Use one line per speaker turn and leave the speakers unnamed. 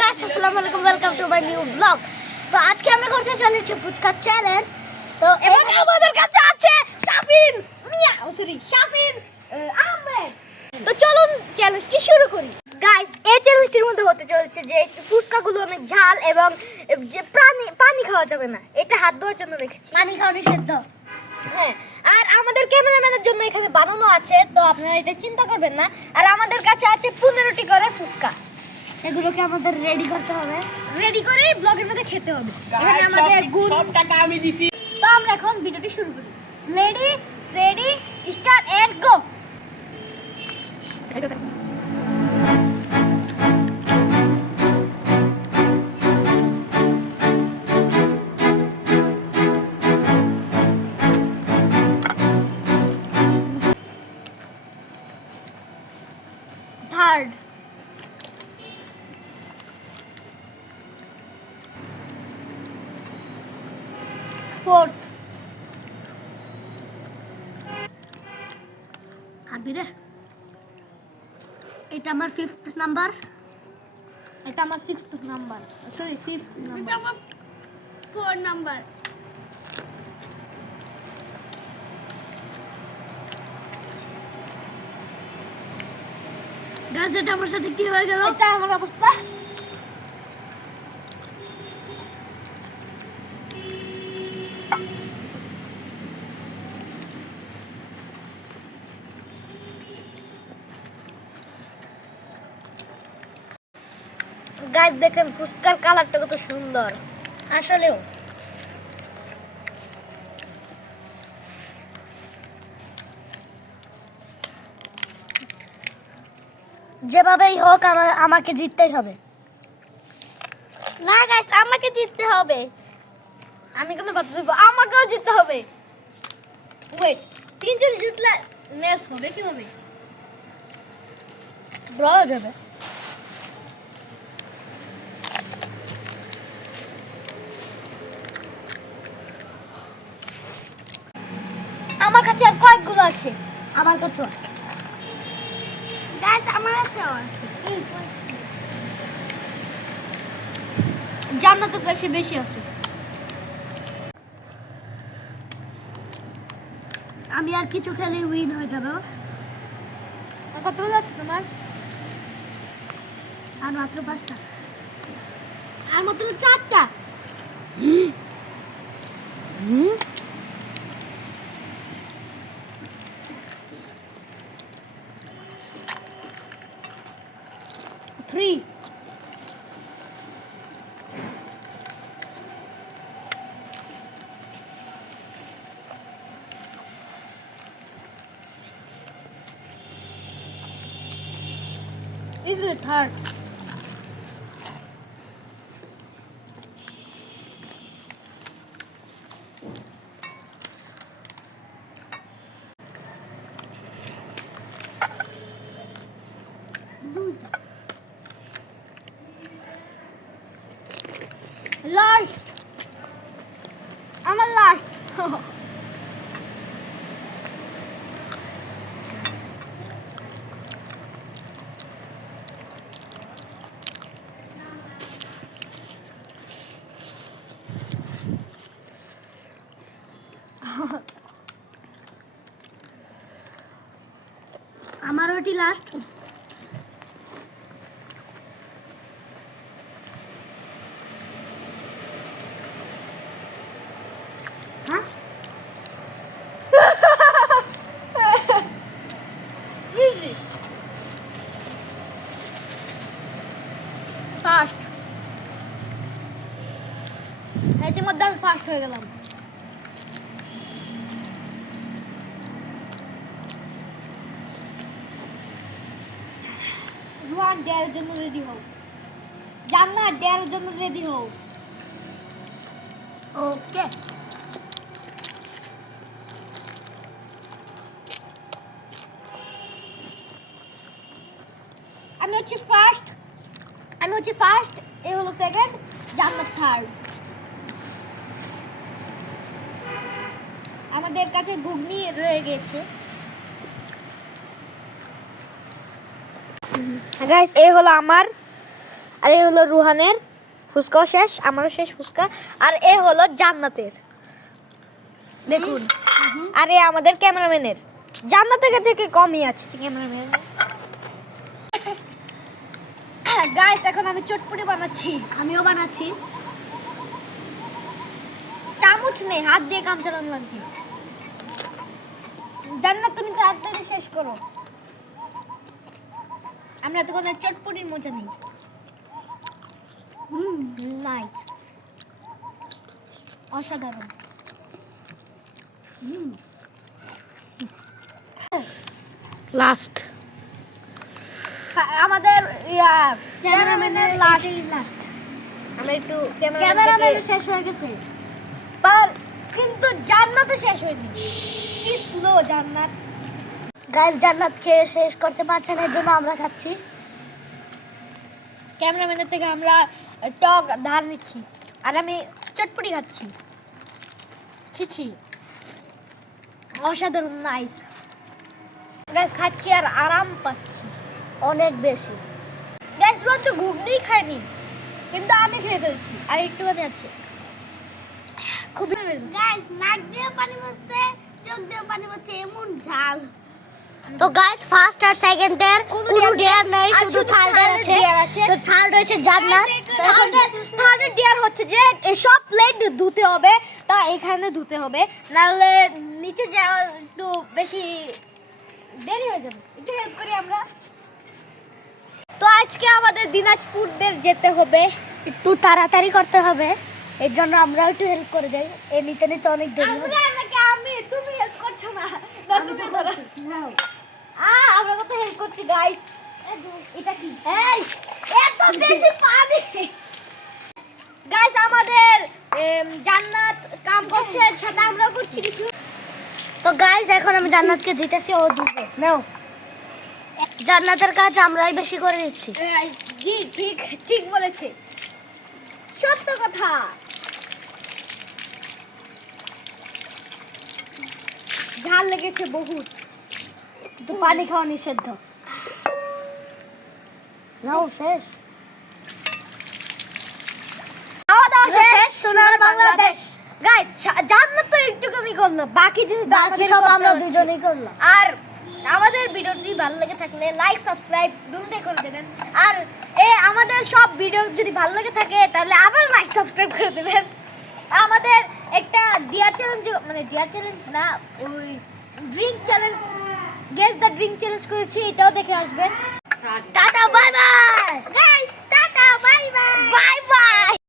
Guys আসসালামু আলাইকুম welcome to my new blog তো আজকে আমরা করতে চলেছি ফুচকা চ্যালেঞ্জ তো এবং আমাদের কাছে আছে শাফিন মিয়া সরি আহমেদ। তো চলুন চ্যালেঞ্জটি শুরু করি। গাইস এই চ্যালেঞ্জটির মধ্যে হতে চলেছে যে ফুচকাগুলো অনেক ঝাল এবং যে পানি পানি খাওয়া যাবে না। এটা হাত ধোয়ার জন্য রেখেছি।
পানি খাওয়া নিষিদ্ধ।
হ্যাঁ আর আমাদের ক্যামেরাম্যানের জন্য এখানে বানানো আছে তো আপনারা এটা চিন্তা করবেন না। আর আমাদের কাছে আছে পনেরোটি করে ফুচকা।
এগুলোকে আমাদের রেডি করতে হবে।
রেডি করে ব্লগের মধ্যে খেতে হবে। এখানে আমাদের গুণ
সব টাকা আমি দিছি।
তো আমরা এখন ভিডিওটি শুরু করি। Ready steady start and go fourth
খাবি রে এটা আমার ফিফথ নাম্বার
এটা আমার sixth number sorry fifth number
আমার ফোর নাম্বার গাছ এটা আমার সাথে কি হয়ে গেল?
এটা আমার অবস্থা? গাছ দেখেন ফুচকার কালারটা কত সুন্দর।
আসলেও যেভাবেই হোক আমার আমাকে জিততেই হবে। না গাইস আমাকে জিততে হবে।
আমি কিন্তু বাদ দেবো আমাকেও জিততে হবে। ওয়েট তিনজন জিতলে ম্যাচ হবে কি হবে
ড্র যাবে
আমার কাছে আর কয়েকগুলো আছে,
আমার কাছে আমার কাছে
জান্নাতের কাছে বেশি আছে।
আমি আর কিছু খেলে উইন হয়ে যাবে।
কতগুলো আছে তোমার?
আর মাত্র পাঁচটা।
আর মাত্র চারটা। Three Is it hard? Last আমার লাস্ট
আমার ওটি লাস্ট
ফার্স্ট ইতিমধ্যে আমি ফার্স্ট হয়ে গেলাম রুয়ান ডেয়ারের জন্য রেডি হও। জান্নাত ডেয়ারের জন্য রেডি হও।
ওকে
আমি হচ্ছে ফার্স্ট আমি হচ্ছে ফার্স্ট এ হলো সেকেন্ড জান্নাত থার্ড আমাদের কাছে ঘুগনি রয়ে গেছে। গাইস এই হলো আমার, আর এই হলো রুহানের ফুচকাও শেষ, আমারও শেষ ফুচকা, আর এ হলো জান্নাতের। দেখুন, আর এ আমাদের ক্যামেরাম্যানের। জান্নাতের থেকে কমই আছে ক্যামেরাম্যান। গাইস এখন আমি চটপটি বানাচ্ছি,
আমিও বানাচ্ছি।
চামচ নেই, হাত দিয়ে কাম চালানো লাগছে জান্নাত, তুমি তাড়াতাড়ি শেষ করো। আমরা তো কোনো চটপটির মজা নেই। হুম নাইস অসাধারণ।
লাস্ট
আমাদের ইয়া
ক্যামেরাম্যানের
লাস্ট
লাস্ট
আমরা একটু
ক্যামেরাম্যান শেষ হয়ে গেছে।
পার কিন্তু জান্নাত শেষ হয়নি। কি স্লো জান্নাত।
গাছ জান্নাত খেয়ে শেষ করতে পারছে না এর জন্য আমরা খাচ্ছি।
ক্যামেরাম্যানের থেকে আমরা টক ধার নিচ্ছি। আর আমি চটপটি খাচ্ছি। ছিছি অসাধারণ নাইস গ্যাস খাচ্ছি আর আরাম পাচ্ছি।
অনেক বেশি।
গ্যাস রোদ তো ঘুগনি খায়নি কিন্তু আমি খেয়ে ফেলছি। আর একটুখানি আছে। খুবই
নাক দিয়ে পানি পড়ছে চোখ দিয়ে পানি পড়ছে এমন ঝাল। তো গাইস ফার্স্ট আর সেকেন্ডের
কোনো
কোনো ডিয়ার নেই
আর
শুধু থার্ড
third
আছে। তো থার্ড হয়েছে জান্নাত। এখন
থার্ড ডিয়ার হচ্ছে যে সব প্লেট ধুতে হবে তা এখানে ধুতে হবে। নাহলে নিচে যাওয়া একটু বেশি দেরি হয়ে যাবে। একটু হেল্প করি আমরা। তো আজকে আমাদের দিনাজপুরদের যেতে হবে।
একটু তাড়াতাড়ি করতে হবে। এর জন্য আমরা একটু হেল্প করে দেই এ নিতে নিতে অনেক দেরি হবে
আমরা নাকি আমি তুমি হেল্প করছ না। না তুমি ধরো। আ আমরা কত হেল্প করছি গাইস এটা কি?
এই
এত বেশি পানি। গাইস আমাদের জান্নাত কাম করছে সাথে আমরাও করছি।
তো গাইস এখন আমি জান্নাতকে দিতেছি ও দিবে। নাও। জান্নাতের কাজ আমরাই বেশি করে দিচ্ছি।
জি ঠিক ঠিক বলেছে। সত্য কথা। ঝাল লেগেছে বহুত।
তো পানি খাওয়া নিষিদ্ধ। নাও শেষ।
খাওয়া দাওয়া
শেষ,
শেষ সোনার বাংলাদেশ। গাইস জান্নাত তো একটুখানি করল বাকি জিনিস তো
বাকি সব আমরা দুজনেই করলাম।
আর আমাদের ভিডিওটি ভালো লেগে থাকলে লাইক সাবস্ক্রাইব দুটোই করে দেবেন। আর এ আমাদের সব ভিডিও যদি ভালো লেগে থাকে তাহলে আবার লাইক সাবস্ক্রাইব করে দেবেন। আমাদের একটা ডিয়ার চ্যালেঞ্জ মানে ডিয়ার চ্যালেঞ্জ না ওই drink challenge guess the drink challenge করেছি এটাও দেখে আসবেন। Tata bye bye guys tata bye bye bye bye